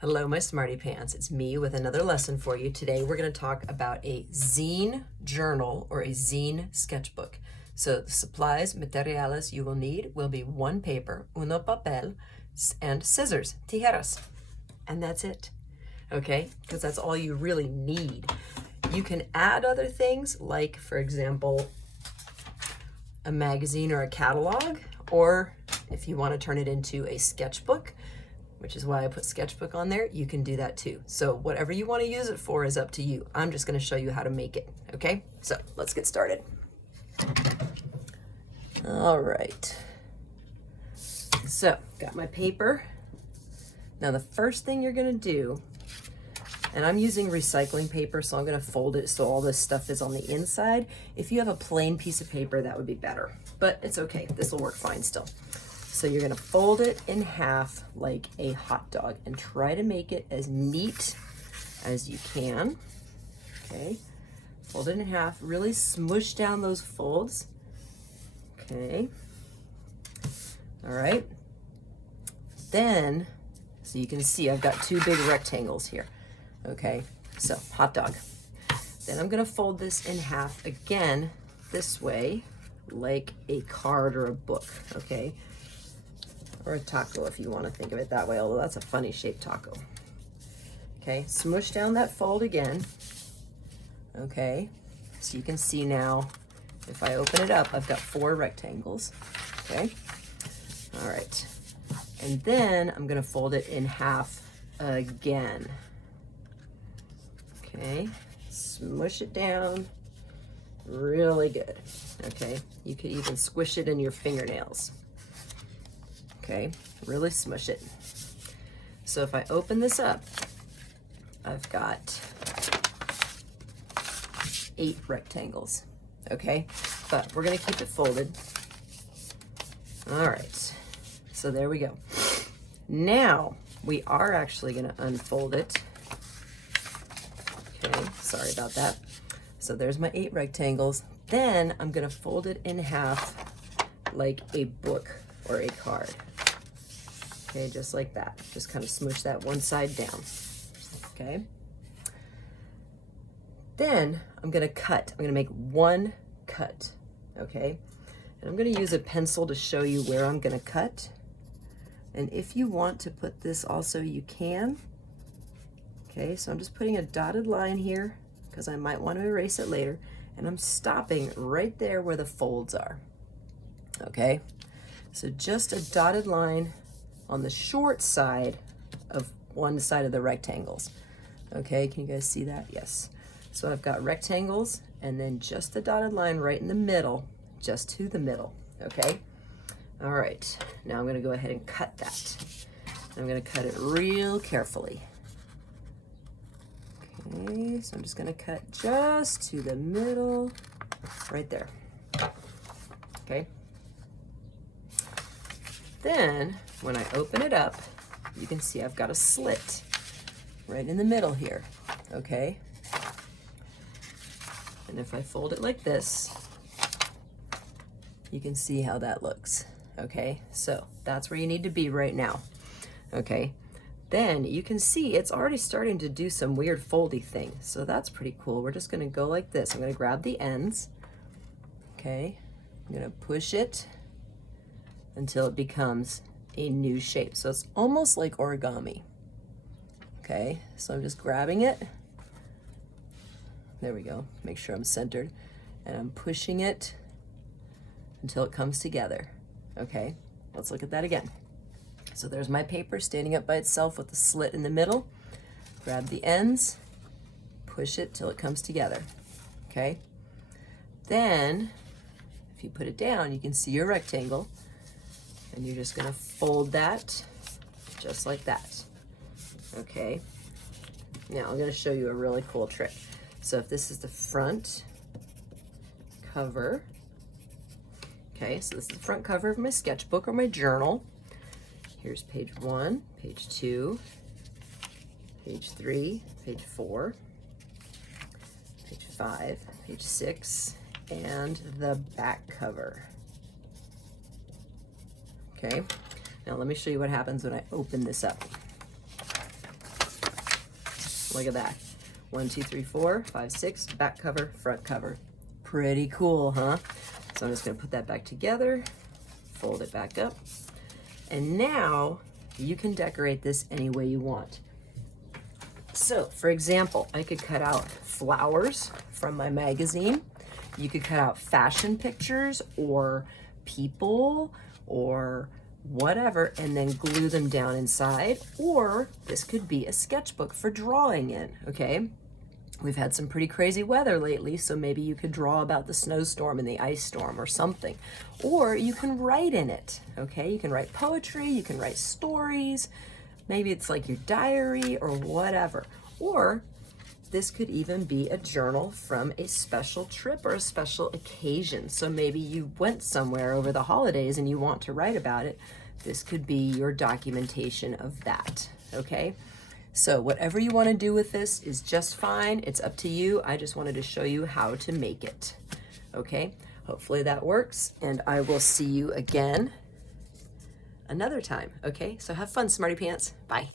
Hello, my smarty pants. It's me with another lesson for you. Today we're going to talk about a zine journal or a zine sketchbook. So the supplies, materiales you will need will be one paper, uno papel, and scissors, tijeras. And that's it. Okay? Because that's all you really need. You can add other things like, for example, a magazine or a catalog, or if you want to turn it into a sketchbook, which is why I put sketchbook on there, you can do that too. So whatever you want to use it for is up to you. I'm just going to show you how to make it, okay? So let's get started. All right. So got my paper. Now the first thing you're going to do, and I'm using recycling paper, so I'm going to fold it so all this stuff is on the inside. If you have a plain piece of paper, that would be better, but it's okay. This will work fine still. So you're gonna fold it in half like a hot dog and try to make it as neat as you can. Okay, fold it in half, really smush down those folds. Okay, all right. Then, so you can see I've got two big rectangles here. Okay, so hot dog. Then I'm gonna fold this in half again this way, like a card or a book, okay? Or a taco if you want to think of it that way, although that's a funny shaped taco. Okay, smush down that fold again. Okay, so you can see now, if I open it up, I've got 4 rectangles. Okay, all right. And then I'm gonna fold it in half again. Okay, smush it down really good. Okay, you could even squish it in your fingernails. Okay, really smush it. So if I open this up, I've got 8 rectangles, okay? But we're gonna keep it folded. All right, so there we go. Now, we are actually gonna unfold it. Okay, sorry about that. So there's my 8 rectangles. Then I'm gonna fold it in half like a book or a card. Okay, just like that. Just kind of smush that one side down. Okay. Then I'm gonna cut. I'm gonna make one cut. Okay. And I'm gonna use a pencil to show you where I'm gonna cut. And if you want to put this also, you can. Okay, so I'm just putting a dotted line here because I might want to erase it later. And I'm stopping right there where the folds are. Okay. So just a dotted line on the short side of one side of the rectangles. Okay, can you guys see that? Yes. So I've got rectangles and then just the dotted line right in the middle, just to the middle, okay? All right, now I'm gonna go ahead and cut that. I'm gonna cut it real carefully. Okay, so I'm just gonna cut just to the middle, right there, okay? Then, when I open it up, you can see I've got a slit right in the middle here, okay? And if I fold it like this, you can see how that looks, okay? So that's where you need to be right now, okay? Then you can see it's already starting to do some weird foldy thing, so that's pretty cool. We're just gonna go like this. I'm gonna grab the ends, okay? I'm gonna push it until it becomes a new shape. So it's almost like origami. Okay, so I'm just grabbing it. There we go, make sure I'm centered. And I'm pushing it until it comes together. Okay, let's look at that again. So there's my paper standing up by itself with the slit in the middle. Grab the ends, push it till it comes together. Okay, then if you put it down, you can see your rectangle. And you're just gonna fold that just like that. Okay, now I'm gonna show you a really cool trick. So if this is the front cover, okay, so this is the front cover of my sketchbook or my journal. Here's page 1, page 2, page 3, page 4, page 5, page 6, and the back cover. Okay, now let me show you what happens when I open this up. Look at that. 1, 2, 3, 4, 5, 6, back cover, front cover. Pretty cool, huh? So I'm just gonna put that back together, fold it back up, and now you can decorate this any way you want. So, for example, I could cut out flowers from my magazine. You could cut out fashion pictures or people or whatever and then glue them down inside. Or this could be a sketchbook for drawing in, okay? We've had some pretty crazy weather lately, so maybe you could draw about the snowstorm and the ice storm or something. Or you can write in it, okay? You can write poetry, you can write stories, maybe it's like your diary or whatever. Or this could even be a journal from a special trip or a special occasion. So maybe you went somewhere over the holidays and you want to write about it. This could be your documentation of that, okay? So whatever you want to do with this is just fine. It's up to you. I just wanted to show you how to make it, okay? Hopefully that works, and I will see you again another time, okay? So have fun, Smarty Pants. Bye.